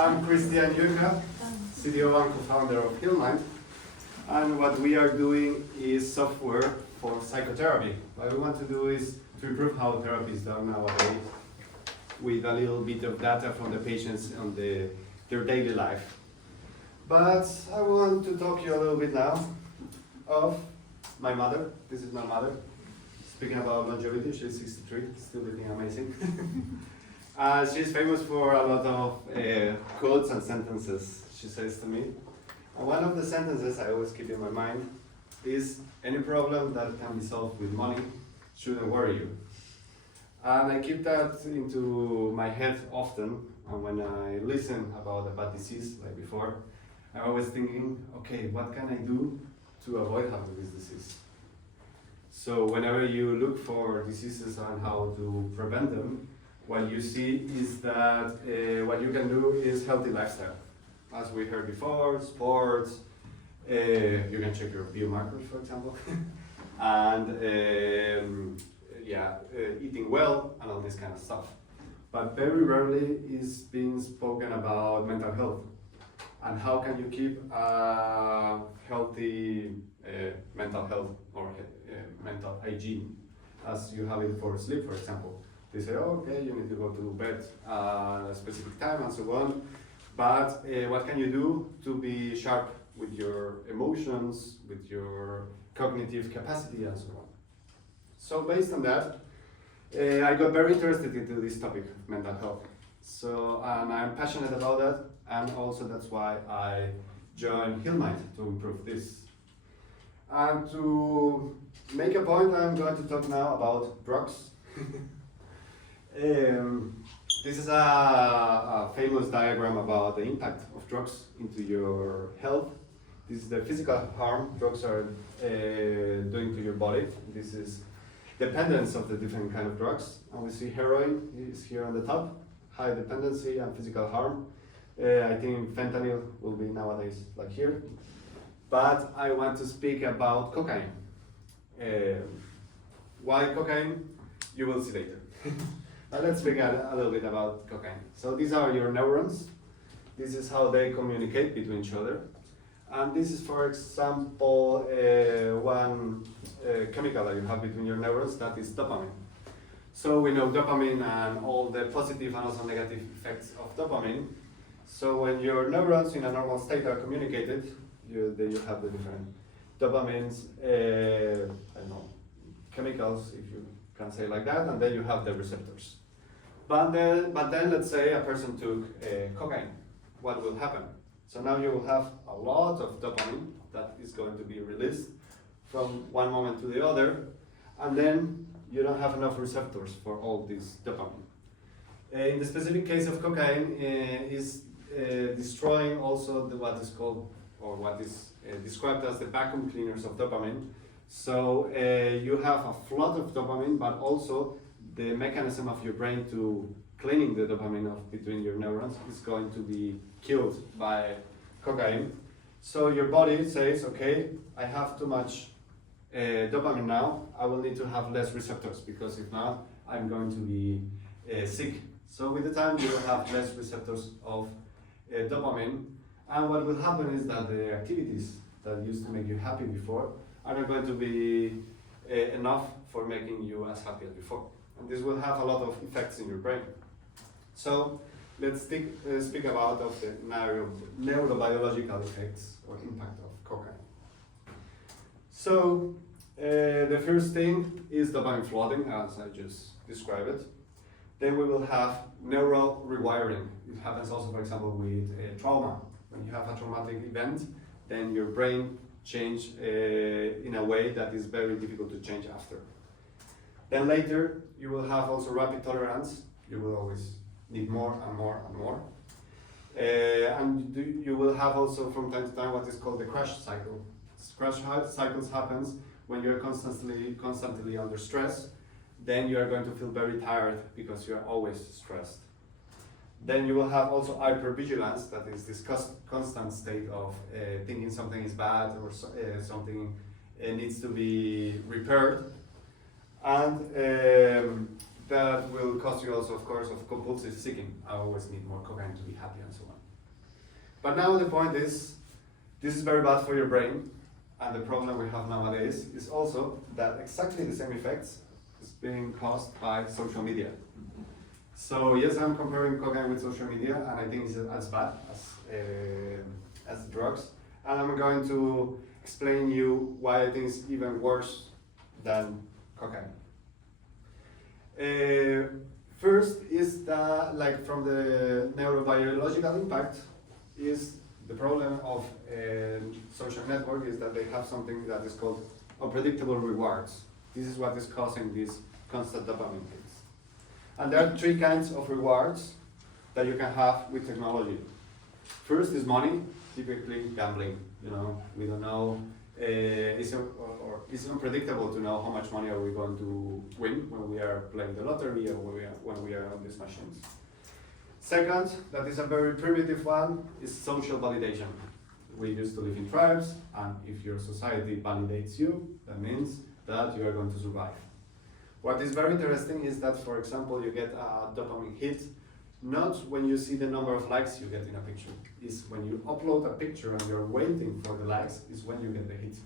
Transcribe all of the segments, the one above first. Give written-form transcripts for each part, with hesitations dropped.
I'm Christian Juncker, CTO and co-founder of Hillmind, and what we are doing is software for psychotherapy. What we want to do is to improve how therapy is done nowadays with a little bit of data from the patients on their daily life. But I want to talk to you a little bit now of my mother. This is my mother. Speaking about longevity, she's 63, still looking amazing. She's famous for a lot of quotes and sentences she says to me. And one of the sentences I always keep in my mind is, any problem that can be solved with money shouldn't worry you. And I keep that into my head often, and when I listen about a bad disease, like before, I'm always thinking, okay, what can I do to avoid having this disease? So whenever you look for diseases and how to prevent them, what you see is that what you can do is healthy lifestyle. As we heard before, sports, you can check your biomarkers, for example, and eating well and all this kind of stuff. But very rarely is being spoken about mental health and how can you keep healthy mental health or mental hygiene as you have it for sleep, for example. They say, oh, okay, you need to go to bed at a specific time and so on. But what can you do to be sharp with your emotions, with your cognitive capacity and so on? So based on that, I got very interested into this topic of mental health. So, and I'm passionate about that, and also that's why I joined Hillmind to improve this. And to make a point, I'm going to talk now about drugs. This is a famous diagram about the impact of drugs into your health. This is the physical harm drugs are doing to your body. This is dependence of the different kind of drugs. And we see heroin is here on the top, high dependency and physical harm. I think fentanyl will be nowadays like here. But I want to speak about cocaine. Why cocaine? You will see later. Let's speak a little bit about cocaine. So these are your neurons. This is how they communicate between each other. And this is, for example, one chemical that you have between your neurons, that is dopamine. So we know dopamine and all the positive and also negative effects of dopamine. So when your neurons in a normal state are communicated, then you have the different dopamines, I don't know, chemicals, if you can say like that, and then you have the receptors. But then let's say a person took cocaine. What will happen? So now you will have a lot of dopamine that is going to be released from one moment to the other, and then you don't have enough receptors for all this dopamine. In the specific case of cocaine, is destroying also what is called, or what is described as the vacuum cleaners of dopamine. So you have a flood of dopamine, but also the mechanism of your brain to cleaning the dopamine between your neurons is going to be killed by cocaine. So your body says, okay, I have too much dopamine now, I will need to have less receptors, because if not, I'm going to be sick. So with the time, you will have less receptors of dopamine, and what will happen is that the activities that used to make you happy before are not going to be enough for making you as happy as before. And this will have a lot of effects in your brain. So let's speak about of the neurobiological effects or impact of cocaine. So the first thing is dopamine flooding, as I just described it. Then we will have neural rewiring. It happens also, for example, with trauma. When you have a traumatic event, then your brain change in a way that is very difficult to change after. Then later, you will have also rapid tolerance. You will always need more and more and more. And you will have also from time to time what is called the crash cycle. Crash cycles happens when you're constantly under stress. Then you are going to feel very tired because you are always stressed. Then you will have also hypervigilance, that is this constant state of thinking something is bad or something needs to be repaired. And that will cause you also, of course, of compulsive seeking. I always need more cocaine to be happy and so on. But now the point is, this is very bad for your brain, and the problem we have nowadays is also that exactly the same effects is being caused by social media. So yes, I'm comparing cocaine with social media, and I think it's as bad as drugs. And I'm going to explain you why I think it's even worse than cocaine. First is that, like, from the neurobiological impact, is the problem of social network is that they have something that is called unpredictable rewards. This is what is causing these constant dopamine hits. And there are three kinds of rewards that you can have with technology. First is money, typically gambling. You know, we don't know, it's unpredictable to know how much money are we going to win when we are playing the lottery or when we are on these machines. Second, that is a very primitive one, is social validation. We used to live in tribes, and if your society validates you, that means that you are going to survive. What is very interesting is that, for example, you get a dopamine hit, not when you see the number of likes you get in a picture. It's when you upload a picture and you're waiting for the likes, is when you get the hit.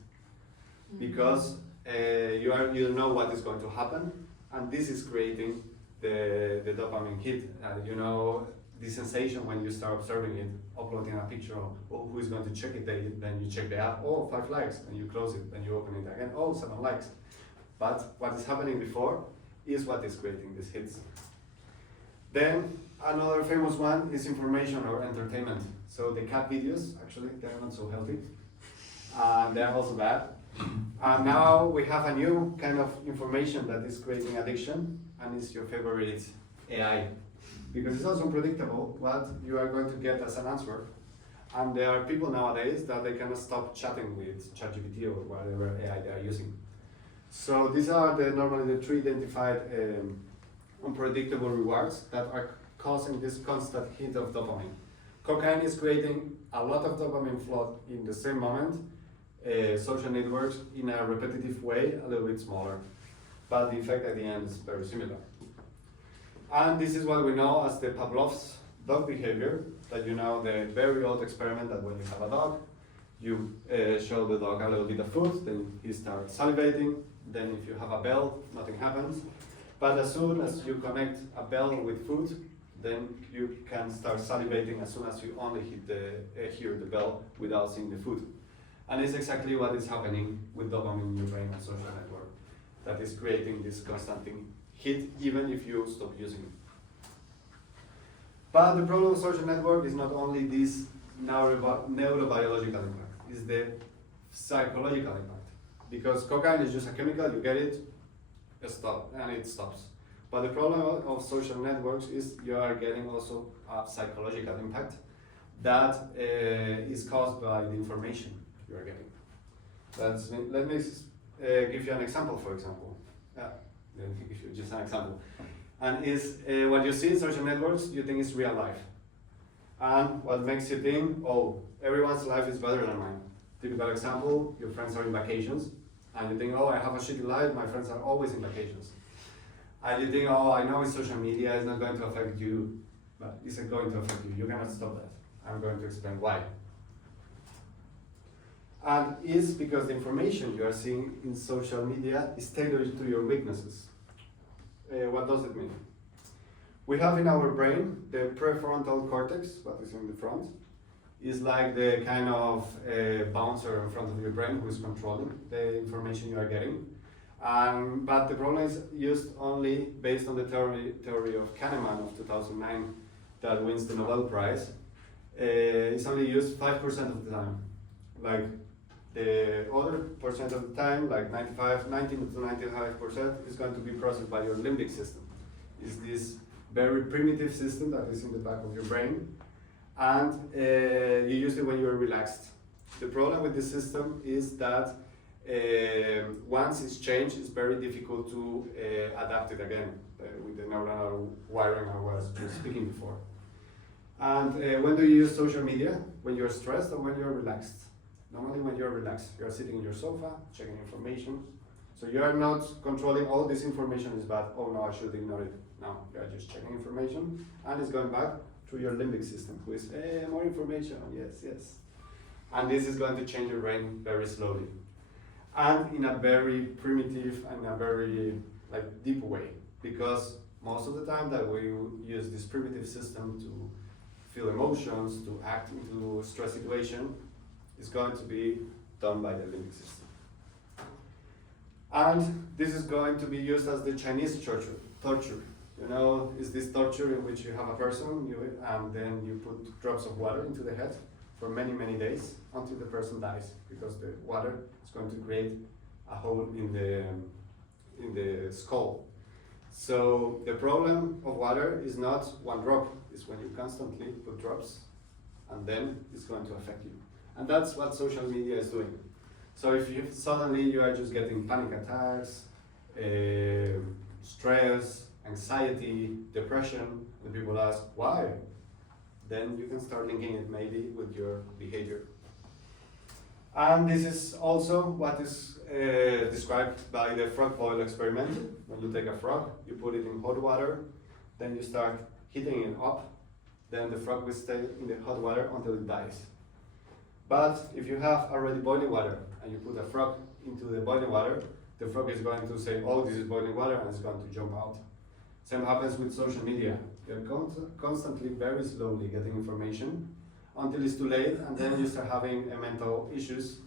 Because you know what is going to happen, and this is creating the dopamine hit. You know, the sensation when you start observing it, uploading a picture of, oh, who is going to check it, then you check the app, oh, 5 likes, and you close it, then you open it again, oh, 7 likes. But what is happening before is what is creating these hits. Then another famous one is information or entertainment. So the cat videos, actually, they're not so healthy. They're also bad. And now we have a new kind of information that is creating addiction, and it's your favorite AI. Because it's also unpredictable what you are going to get as an answer. And there are people nowadays that they cannot stop chatting with ChatGPT or whatever AI they are using. So these are normally the three identified unpredictable rewards that are causing this constant hit of dopamine. Cocaine is creating a lot of dopamine flow in the same moment. Social networks in a repetitive way, a little bit smaller. But the effect at the end is very similar. And this is what we know as the Pavlov's dog behavior, that you know the very old experiment that when you have a dog, you show the dog a little bit of food, then he starts salivating, then if you have a bell, nothing happens. But as soon as you connect a bell with food, then you can start salivating as soon as you only hear the bell without seeing the food. And it's exactly what is happening with dopamine in your brain and social network, that is creating this constant hit even if you stop using it. But the problem with social network is not only this neurobiological impact, it's the psychological impact. Because cocaine is just a chemical, you get it, it stops. But the problem of social networks is you are getting also a psychological impact that is caused by the information you are getting. Let me give you an example, for example. Let me give you just an example. And is what you see in social networks, you think is real life. And what makes you think, oh, everyone's life is better than mine. Typical example, your friends are in vacations, and you think, oh, I have a shitty life, my friends are always in vacations. And you think, oh, I know it's social media, it's not going to affect you, but it's going to affect you. You cannot stop that. I'm going to explain why. And it's because the information you are seeing in social media is tailored to your weaknesses. What does it mean? We have in our brain the prefrontal cortex, what is in the front, is like the kind of bouncer in front of your brain who is controlling the information you are getting. But the problem is used only based on the theory of Kahneman of 2009 that wins the Nobel Prize. It's only used 5% of the time. Like the other percent of the time, like 19 to 95%, is going to be processed by your limbic system. It's this very primitive system that is in the back of your brain, and you use it when you're relaxed. The problem with this system is that once it's changed, it's very difficult to adapt it again with the neuronal wiring I was just speaking before. And when do you use social media? When you're stressed or when you're relaxed? Normally when you're relaxed, you're sitting in your sofa, checking information. So you are not controlling all this information is bad, oh no, I should ignore it. No, you are just checking information and it's going back through your limbic system, who is, hey, more information, yes, yes. And this is going to change your brain very slowly. And in a very primitive and a very deep way, because most of the time that we use this primitive system to feel emotions, to act into a stress situation, is going to be done by the limbic system. And this is going to be used as the Chinese torture. You know, is this torture in which you have a person and then you put drops of water into the head for many, many days until the person dies, because the water is going to create a hole in the skull. So the problem of water is not one drop, it's when you constantly put drops, and then it's going to affect you. And that's what social media is doing. So if you suddenly you are just getting panic attacks, stress, anxiety, depression, and people ask why, then you can start linking it maybe with your behavior. And this is also what is described by the frog boil experiment. When you take a frog, you put it in hot water, then you start heating it up, then the frog will stay in the hot water until it dies. But if you have already boiling water and you put a frog into the boiling water, the frog is going to say, oh, this is boiling water, and it's going to jump out. Same happens with social media. You're constantly, very slowly getting information until it's too late, and then you start having mental issues.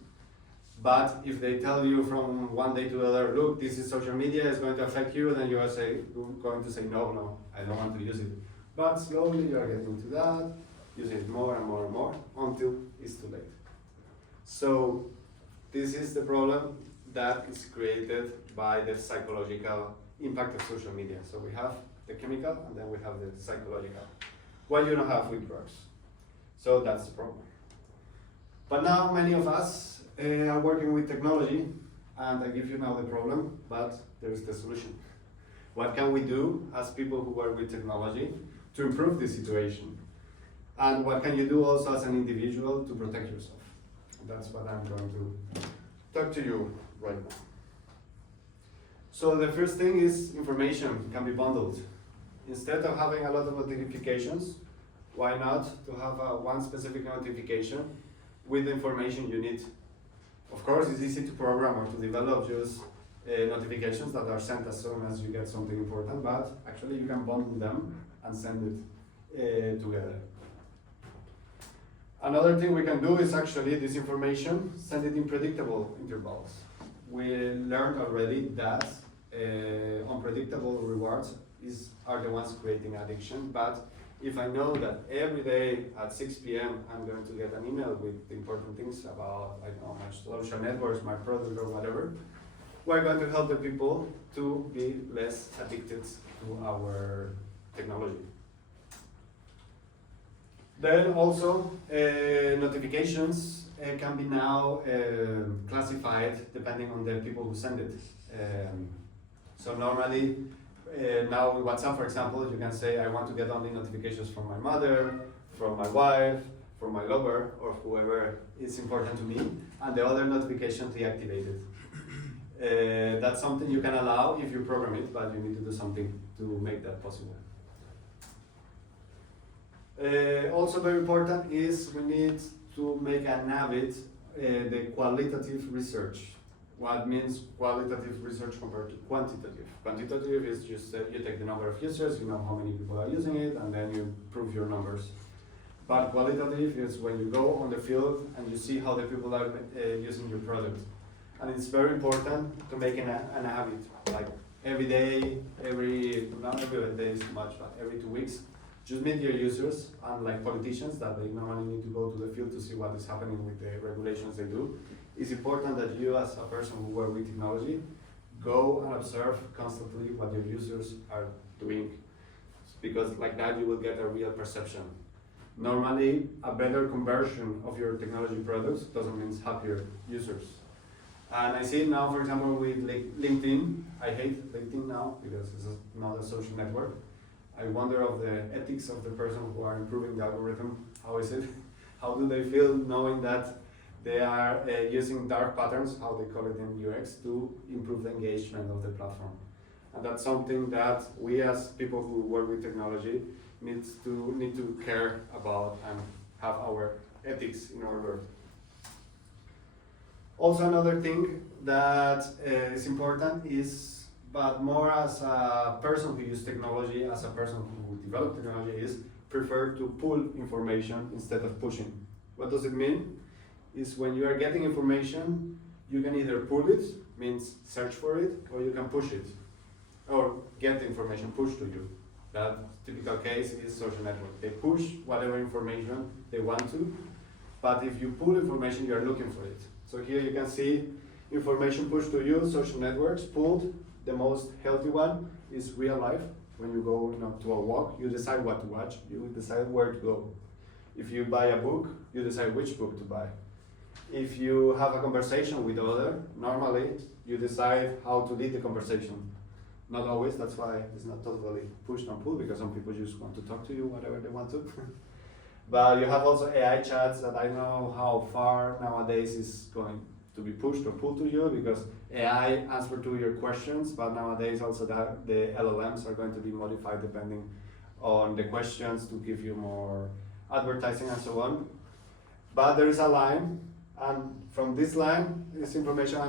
But if they tell you from one day to the other, look, this is social media, it's going to affect you, then you are going to say, no, I don't want to use it. But slowly you are getting to that, using it more and more and more until it's too late. So this is the problem that is created by the psychological impact of social media. So we have the chemical and then we have the psychological. What you don't have with drugs. So that's the problem. But now many of us are working with technology, and I give you now the problem, but there is the solution. What can we do as people who work with technology to improve this situation? And what can you do also as an individual to protect yourself? That's what I'm going to talk to you right now. So the first thing is information can be bundled. Instead of having a lot of notifications, why not to have one specific notification with the information you need? Of course, it's easy to program or to develop just notifications that are sent as soon as you get something important, but actually you can bundle them and send it together. Another thing we can do is actually this information, send it in predictable intervals. We learned already that unpredictable rewards are the ones creating addiction, but if I know that every day at 6 p.m. I'm going to get an email with important things about, I don't know, my social networks, my product or whatever, we're going to help the people to be less addicted to our technology. Then also, notifications can be now classified depending on the people who send it. So normally, now with WhatsApp, for example, you can say, I want to get only notifications from my mother, from my wife, from my lover, or whoever is important to me, and the other notifications deactivated. That's something you can allow if you program it, but you need to do something to make that possible. Also very important is we need to make an habit the qualitative research. What means qualitative research compared to quantitative? Quantitative is just you take the number of users, you know how many people are using it, and then you prove your numbers. But qualitative is when you go on the field and you see how the people are using your product. And it's very important to make an habit, like every day, not every day is too much, but every 2 weeks, just meet your users, unlike politicians that they normally need to go to the field to see what is happening with the regulations they do. It's important that you, as a person who works with technology, go and observe constantly what your users are doing, because like that you will get a real perception. Normally, a better conversion of your technology products doesn't mean happier users. And I see it now, for example, with LinkedIn. I hate LinkedIn now because it's not a social network. I wonder of the ethics of the person who are improving the algorithm. How is it? How do they feel knowing that they are using dark patterns, how they call it in UX, to improve the engagement of the platform? And that's something that we as people who work with technology need to care about and have our ethics in order. Also, another thing that is important is, but more as a person who uses technology, as a person who develops technology, is prefer to pull information instead of pushing. What does it mean? Is when you are getting information, you can either pull it, means search for it, or you can push it, or get the information pushed to you. That typical case is social network. They push whatever information they want to, but if you pull information, you are looking for it. So here you can see information pushed to you, social networks pulled. The most healthy one is real life. When you go to a walk, you decide what to watch, you decide where to go. If you buy a book, you decide which book to buy. If you have a conversation with other, normally you decide how to lead the conversation. Not always, that's why it's not totally push and pull, because some people just want to talk to you whatever they want to. But you have also AI chats that I know how far nowadays is going to be pushed or pulled to you, because AI answer to your questions, but nowadays also the LLMs are going to be modified depending on the questions to give you more advertising and so on. But there is a line, and from this line is information I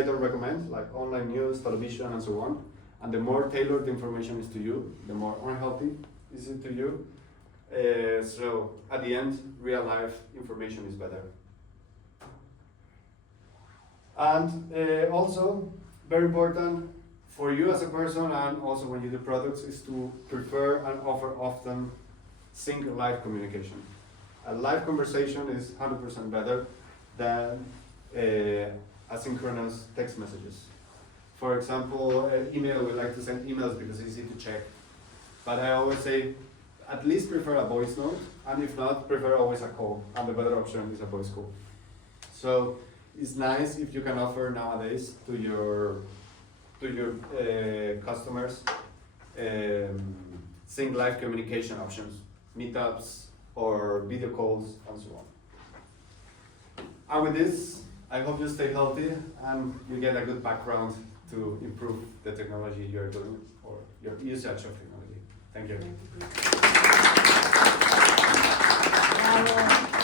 don't recommend, like online news, television, and so on. And the more tailored the information is to you, the more unhealthy is it to you. So at the end, real life information is better. And also, very important for you as a person, and also when you do products, is to prefer and offer often sync live communication. A live conversation is 100% better than asynchronous text messages. For example, email, we like to send emails because it's easy to check. But I always say, at least prefer a voice note, and if not, prefer always a call, and the better option is a voice call. So it's nice if you can offer nowadays to your customers sync live communication options, meetups or video calls and so on. And with this, I hope you stay healthy and you get a good background to improve the technology you're doing or your usage of technology. Thank you.